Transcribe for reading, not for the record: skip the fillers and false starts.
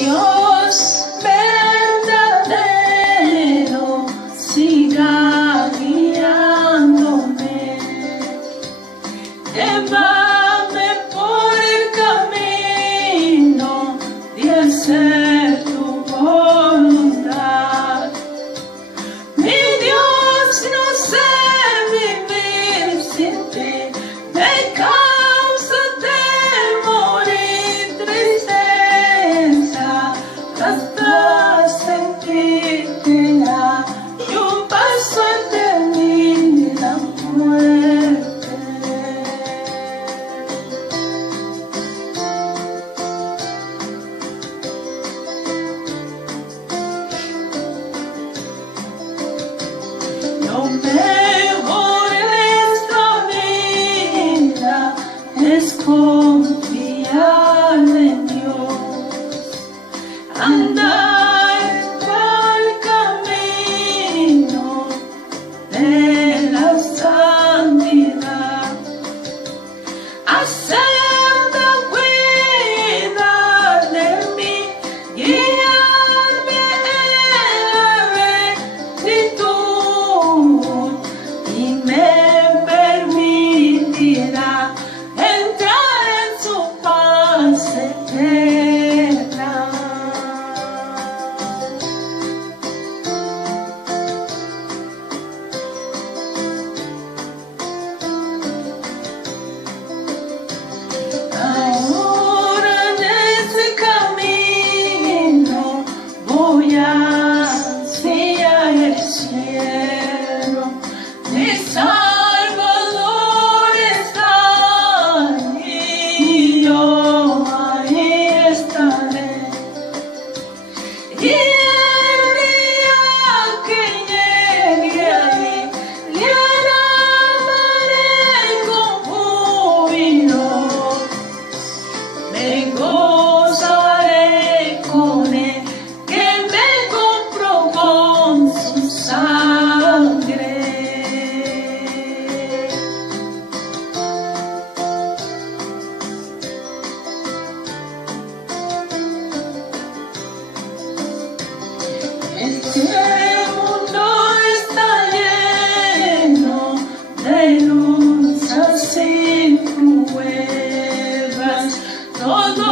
Dios verdadero siga guiándome. Llévame por el camino de hacer tu voluntad. Mi Dios, no sé vivir sin ti, me causa temor y tristeza hasta sentirte y un paso ante mí la muerte. Lo mejor en esta vida es confiar en Dios, andar por el camino de la santidad, hacerme cuidar de mí, guiarme en la rectitud y me permitirá entrar en su paz eterna. Ahora en ese camino voy hacia el cielo. Mi Salvador está ahí, yo ahí estaré. Y el día que llegue ahí, le alabaré con júbilo. Me gozaré con él, que me compró con su sangre. Este mundo está lleno de luchas y pruebas. Todo